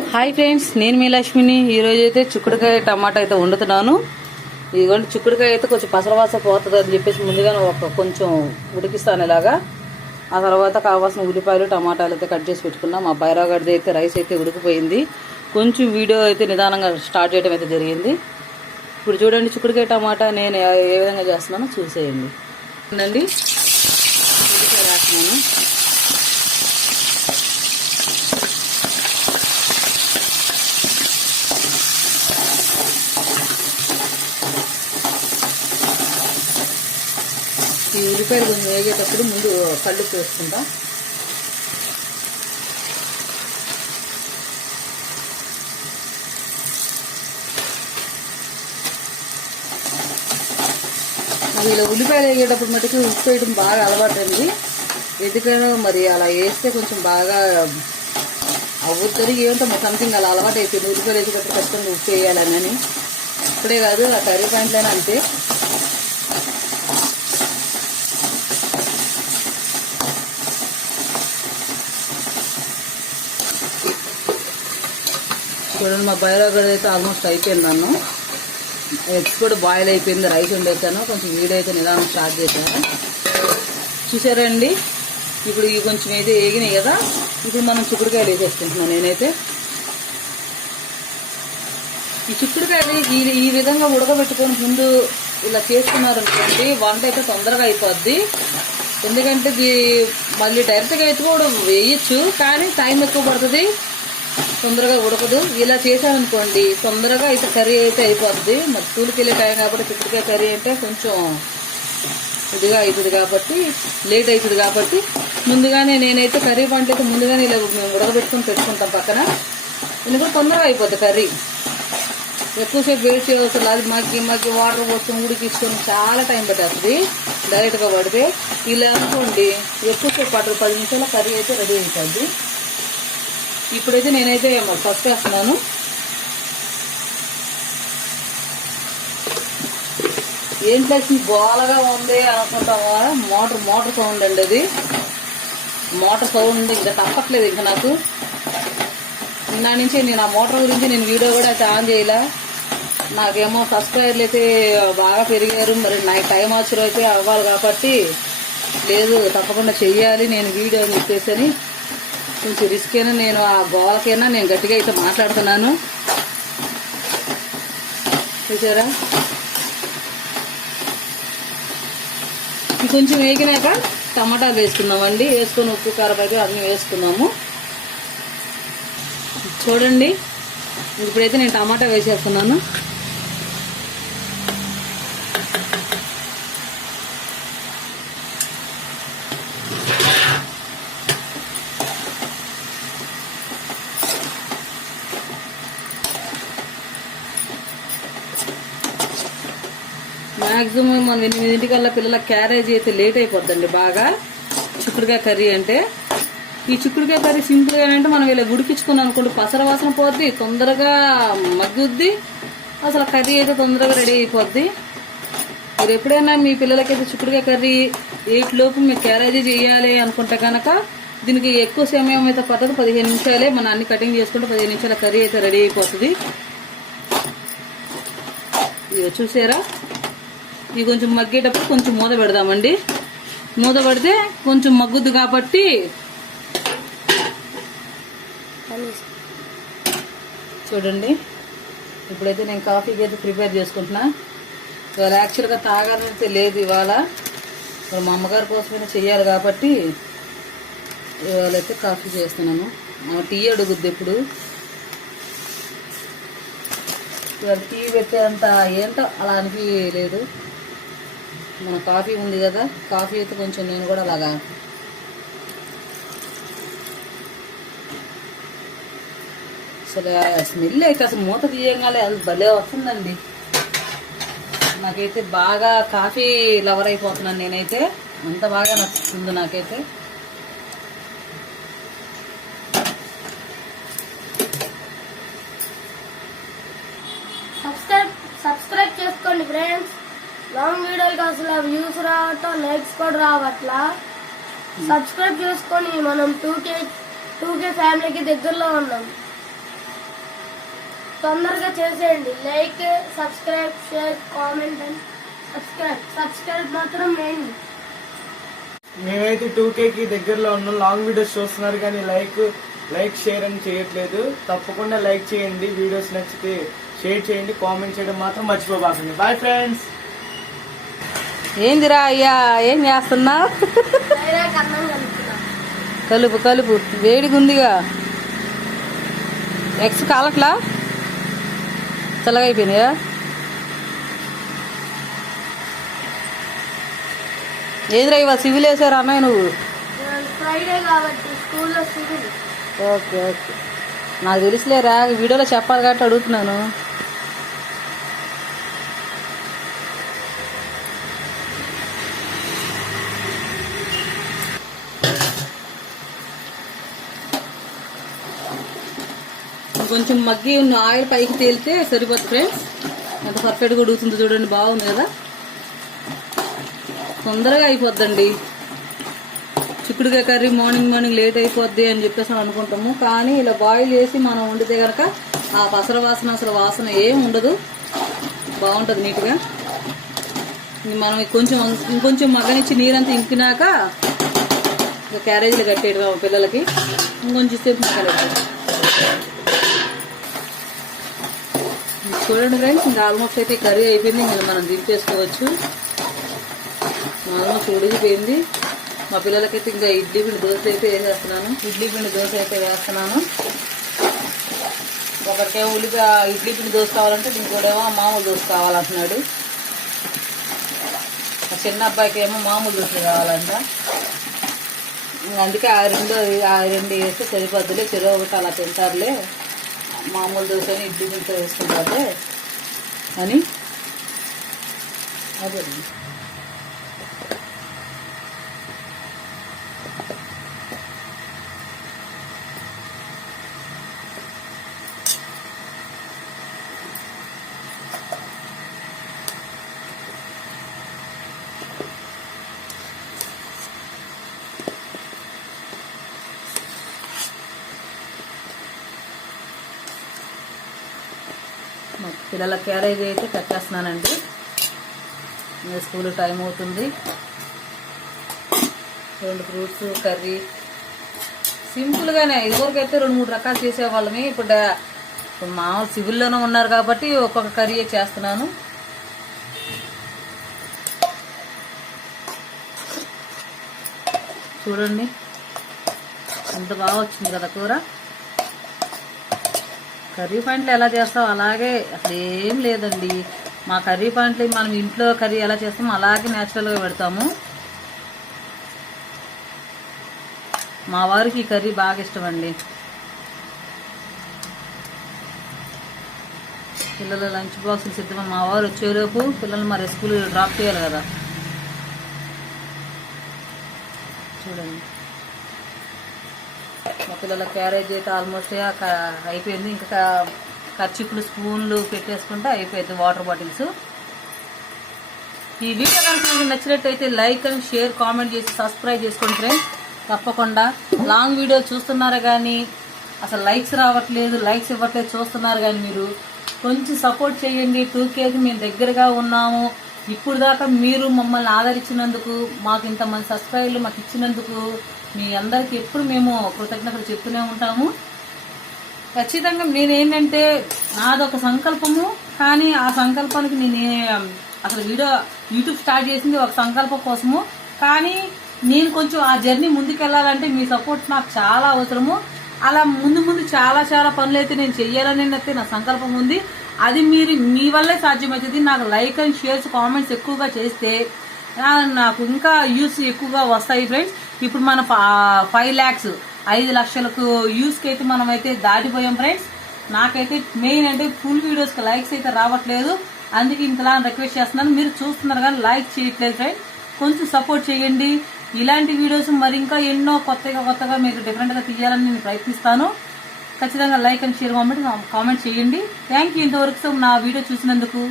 Hi friends నేను మీ లక్ష్మిని. ఈరోజు అయితే చిక్కుడుకాయ టమాటా అయితే వండుతున్నాను. ఇదిగోండి చిక్కుడుకాయ అయితే కొంచెం పసరవాస పోతుంది అని చెప్పేసి ముందుగానే ఒక కొంచెం ఉడికిస్తాను ఇలాగా. ఆ తర్వాత కావాల్సిన ఉల్లిపాయలు టమాటాలు అయితే కట్ చేసి పెట్టుకున్నాం. మా బైరాగడ్ది అయితే రైస్ అయితే ఉడికిపోయింది. కొంచెం వీడియో అయితే నిదానంగా స్టార్ట్ చేయడం అయితే జరిగింది. ఇప్పుడు చూడండి చిక్కుడుకాయ టమాటా నేను ఏ- విధంగా చేస్తున్నానో చూసేయండి. అండి ఉల్లిపాయ రాస్తున్నాను. ఈ ఉల్లిపాయలు కొంచెం వేగేటప్పుడు ముందు కళ్ళు వేసుకుంటా నాకు ఇలా ఉల్లిపాయలు వేగేటప్పుడు మటుకు ఉప్పు వేయడం బాగా అలవాటండి. ఎందుకైనా మరి అలా వేస్తే కొంచెం బాగా అవుతుంది ఏంటో సంథింగ్ అలా అలవాటు అయిపోయింది ఉల్లిపాయలు వేసేటప్పుడు ఖచ్చితంగా ఉప్పు వేయాలని ఇప్పుడే కాదు ఆ కర్రీ పాయింట్లైనా అంతే. చూడండి మా బైరాగడ్ అయితే ఆల్మోస్ట్ అయిపోయింది నన్ను ఎగ్స్ కూడా బాయిల్ అయిపోయింది రైస్ వండేసాను. కొంచెం వీడియో అయితే నిదానం స్టార్ట్ చేశాను. చూసారండి? ఇప్పుడు ఇవి కొంచెం అయితే వేగినాయి కదా ఇప్పుడు మనం చిక్కుడుకాయలు వేసేసుకుంటున్నాం నేనైతే. ఈ చిక్కుడుకాయలు ఈ ఈ విధంగా ఉడకబెట్టుకొని ముందు ఇలా చేసుకున్నారనుకోండి వంట అయితే తొందరగా అయిపోద్ది. ఎందుకంటే ఇది మళ్ళీ డైరెక్ట్గా అయితే కూడా వేయచ్చు కానీ టైం ఎక్కువ పడుతుంది. తొందరగా ఉడకదు. ఇలా చేసామనుకోండి తొందరగా అయితే కర్రీ అయితే అయిపోద్ది. మరి స్కూల్కి వెళ్ళే టైం కాబట్టి చిక్కుడుకాయ కర్రీ అంటే కొంచెం ఇదిగా అవుతుంది కాబట్టి లేట్ అవుతుంది కాబట్టి ముందుగానే నేనైతే కర్రీ పంట అయితే ముందుగానే ఇలా మేము ఉడకబెట్టుకొని పెట్టుకుంటాం పక్కన. ఎందుకంటే తొందరగా అయిపోద్ది కర్రీ. ఎక్కువసేపు వెయిట్ చేయవలసిన అది మగ్గి మగ్గి వాటర్ పోసుకొని ఉడికించుకొని చాలా టైం పట్టేస్తుంది. డైరెక్ట్గా పడితే ఇలా అనుకోండి ఎక్కువసేపు పట్టదు పది నిమిషాల కర్రీ అయితే రెడీ అవుతుంది ఇప్పుడైతే నేనైతే ఫస్ట్ వేస్తున్నాను. ఏం ప్లస్ గోలగా ఉంది అనుకుంటావా? మోటార్ మోటార్ సౌండ్ అండి అది. మోటార్ సౌండ్ ఇంకా తప్పట్లేదు ఇంకా నాకు. నా నుంచి నేను ఆ మోటార్ గురించి నేను వీడియో కూడా అయితే ఆన్ చేయలే. నాకేమో సబ్స్క్రైబర్లు అయితే బాగా పెరిగారు. మరి నాకు టైం వచ్చరం అయితే అవ్వాలి కాబట్టి లేదు తప్పకుండా చెయ్యాలి. నేను వీడియో అని చెప్పేసి అని కొంచెం రిస్క్ అయినా నేను ఆ గోలకైనా నేను గట్టిగా అయితే మాట్లాడుతున్నాను. చూసారా? కొంచెం వేగినాక టమాటాలు వేసుకున్నామండి వేసుకొని ఉప్పు కారం అన్నీ వేసుకున్నాము. చూడండి. ఇప్పుడైతే నేను టమాటా వేసేస్తున్నాను. మ్యాక్సిమం మనం ఎనిమిదింటికల్లా పిల్లల క్యారేజ్ అయితే లేట్ అయిపోద్దండి బాగా. చిక్కుడుకాయ కర్రీ అంటే ఈ చిక్కుడుకాయ కర్రీ సింపుల్గా అంటే మనం ఇలా ఉడికించుకున్నాం అనుకోండి పసర వాసన పోద్ది తొందరగా మగ్గుద్ది. అసలు కర్రీ అయితే తొందరగా రెడీ అయిపోద్ది. మీరు ఎప్పుడైనా మీ పిల్లలకైతే చిక్కుడుకాయ కర్రీ ఎయిట్ లోపు మీరు క్యారేజీ చేయాలి అనుకుంటే కనుక దీనికి ఎక్కువ సమయం అయితే పట్టదు. పదిహేను నిమిషాలే మనం అన్ని కటింగ్ చేసుకుంటే పదిహేను నిమిషాల కర్రీ అయితే రెడీ అయిపోతుంది. ఇదిగో చూసారా? ఇది కొంచెం మగ్గేటప్పుడు కొంచెం మూత పెడదామండి. మూత పెడితే కొంచెం మగ్గుద్ది కాబట్టి చూడండి. ఇప్పుడైతే నేను కాఫీకి అయితే ప్రిపేర్ చేసుకుంటున్నా. ఇవాళ యాక్చువల్గా తాగాలంటే లేదు ఇవాళ. మరి మా అమ్మగారి కోసమైనా చెయ్యాలి కాబట్టి ఇవాళ అయితే కాఫీ చేస్తున్నాను. టీ అడుగుద్ది ఎప్పుడు ఇవాళ టీ పెట్టేంత ఏంటో అలా అనిపించలేదు లేదు మన కాఫీ ఉంది కదా కాఫీ అయితే కొంచెం నేను కూడా అలాగా. అసలు స్మెల్ అయితే అసలు మూత తీయగానే అది భలే వస్తుందండి. నాకైతే బాగా కాఫీ లవర్ అయిపోతున్నాను నేనైతే. అంత బాగా నచ్చుతుంది నాకైతే. సబ్స్క్రైబ్ సబ్స్క్రైబ్ చేసుకోండి ఫ్రెండ్స్ లాంగ్ వీడియోలకి అసలు వ్యూస్ రావటం లైక్స్ కూడా రావట్లా? సబ్స్క్రైబ్ చేసుకొని మనం టూ కే టూ కే ఫ్యామిలీకి దగ్గరలో ఉన్నాం. తొందరగా చేసేయండి. Like subscribe share comment and subscribe subscribe మాత్రం మెయిన్ మేమైతే టూ కేకి దగ్గరలో ఉన్నాం. లాంగ్ వీడియోస్ చూస్తున్నారు కానీ లైక్ లైక్ షేర్ అని చేయట్లేదు. తప్పకుండా లైక్ చేయండి. వీడియోస్ నచ్చితే షేర్ చేయండి కామెంట్ చేయడం మాత్రం మర్చిపోబాకండి. బాయ్ ఫ్రెండ్స్ ఏందిరా అయ్యా ఏం చేస్తున్నావు కలుపుతున్నాం. కలుపు కలుపు. వేడిగా ఉందిగా ఎగ్స్ కాలట్లా? చల్లగా అయిపోయినాయా ఏదిరా ఇవాళ సివిల్ వేసారు అన్నయ్య నువ్వు? ఫ్రైడే కాబట్టి స్కూల్లో సివిల్. Okay okay. నాకు తెలుసులేరా వీడియోలో చెప్పాలి కాబట్టి అడుగుతున్నాను. కొంచెం మగ్గి ఉన్న ఆయిల్ పైకి తేలితే సరిపోతుంది ఫ్రెండ్స్ ఎంత పర్ఫెక్ట్గా ఉడుగుతుంది చూడండి బాగుంది కదా? తొందరగా అయిపోద్దండి. చిక్కుడుకాయ కర్రీ మార్నింగ్ మార్నింగ్ లేట్ అయిపోద్ది అని చెప్పేసి అనుకుంటాము. కానీ ఇలా బాయిల్ చేసి మనం వండితే కనుక ఆ పసర వాసన అసలు వాసన ఏం ఉండదు. బాగుంటుంది నీట్గా. మనం కొంచెం ఇంకొంచెం మగ్గనిచ్చి నీరంతా ఇంకినాక ఇక క్యారేజీలు కట్టేయడం పిల్లలకి. ఇంకొంచెం సేపు మగ్గలేదు చూడండి ఫ్రెండ్స్ ఇంకా ఆల్మోస్ట్ అయితే కర్రీ అయిపోయింది. ఇంకా మనం దింపేసుకోవచ్చు ఆల్మోస్ట్ ఉడిగిపోయింది మా పిల్లలకైతే ఇంకా ఇడ్లీ పిండి దోశ అయితే వేసేస్తున్నాను. ఇడ్లీ పిండి దోశ అయితే వేస్తున్నాను. ఒకరికే ఉల్లిపాయ ఇడ్లీ పిండి దోశ కావాలంటే ఇంకోటేమో మామూలు దోశ కావాలంటున్నాడు. మా చిన్న అబ్బాయికి ఏమో మామూలు దోశ కావాలంట. అందుకే ఆ రెండు ఆ రెండు వేస్తే సరిపోద్దులే. చెరువు ఒకటి అలా తింటారులే. మామూలు దోశని ఇడ్లీ పిండితో వేసుకుంటే అని. అదే. పిల్లల క్యారేజీ అయితే కట్టేస్తున్నానండి స్కూల్ టైం అవుతుంది. రెండు ఫ్రూట్స్ కర్రీ. సింపుల్గానే ఇదివరకు అయితే రెండు మూడు రకాలు చేసేవాళ్ళమి. ఇప్పుడు మామూలు సివిల్లోనే ఉన్నారు కాబట్టి ఒక్కొక్క కర్రీ చేస్తున్నాను. చూడండి. ఎంత బాగా వచ్చింది కదా కూర. కర్రీ పాయింట్లు ఎలా చేస్తాం అలాగే అసలు ఏం లేదండి. మా కర్రీ పాయింట్లు మనం ఇంట్లో కర్రీ ఎలా చేస్తామో అలాగే న్యాచురల్గా పెడతాము. మా వారికి ఈ కర్రీ బాగా ఇష్టం అండి పిల్లల లంచ్ బాక్సులు సిద్ధం మా వారు వచ్చేలోపు పిల్లలు మరి స్కూల్ డ్రాప్ చేయాలి కదా. చూడండి. పిల్లల క్యారేజ్ అయితే ఆల్మోస్ట్ అయిపోయింది. ఇంకా ఖర్చుకులు స్పూన్లు పెట్టేసుకుంటే అయిపోయింది వాటర్ బాటిల్స్. ఈ వీడియో కనుక మీకు నచ్చినట్టయితే లైక్ అండ్ షేర్ కామెంట్ చేసి సబ్స్క్రైబ్ చేసుకోండి ఫ్రెండ్స్ తప్పకుండా. లాంగ్ వీడియో చూస్తున్నారు కానీ అసలు లైక్స్ రావట్లేదు లైక్స్ ఇవ్వట్లేదు చూస్తున్నారు కానీ మీరు కొంచెం సపోర్ట్ చేయండి. టూ కేకి మేము దగ్గరగా ఉన్నాము. ఇప్పుడు దాకా మీరు మమ్మల్ని ఆదరించినందుకు మాకు ఇంతమంది సబ్స్క్రైబర్లు మాకు ఇచ్చినందుకు మీ అందరికి ఎప్పుడు మేము కృతజ్ఞతలు చెప్తూనే ఉంటాము. ఖచ్చితంగా నేనేంటంటే నాదొక సంకల్పము కానీ ఆ సంకల్పానికి నేనే అసలు వీడియో యూట్యూబ్ స్టార్ట్ చేసింది ఒక సంకల్పం కోసము. కానీ నేను కొంచెం ఆ జర్నీ ముందుకెళ్ళాలంటే మీ సపోర్ట్ నాకు చాలా అవసరము. అలా ముందు ముందు చాలా చాలా పనులు అయితే నేను చెయ్యాలని అయితే నా సంకల్పం ఉంది. అది మీరు మీ వల్లే సాధ్యమవుతుంది. నాకు లైక్ అండ్ షేర్స్ కామెంట్స్ ఎక్కువగా చేస్తే నాకు ఇంకా యూస్ ఎక్కువగా వస్తాయి ఫ్రెండ్స్. ఇప్పుడు మన ఫైవ్ ల్యాక్స్ ఐదు లక్షలకు యూస్కి అయితే మనం అయితే దాటిపోయాం ఫ్రెండ్స్. నాకైతే మెయిన్ అంటే ఫుల్ వీడియోస్కి లైక్స్ అయితే రావట్లేదు. అందుకే ఇంతలా రిక్వెస్ట్ చేస్తున్నాను. మీరు చూస్తున్నారు కానీ లైక్ చేయట్లేదు ఫ్రెండ్స్. కొంచెం సపోర్ట్ చేయండి. ఇలాంటి వీడియోస్ మరి ఇంకా ఎన్నో కొత్తగా కొత్తగా మీకు డిఫరెంట్గా తీయాలని నేను ప్రయత్నిస్తాను. ఖచ్చితంగా like and share comment comment చేయండి. థ్యాంక్ యూ ఇంతవరకు నా వీడియో చూసినందుకు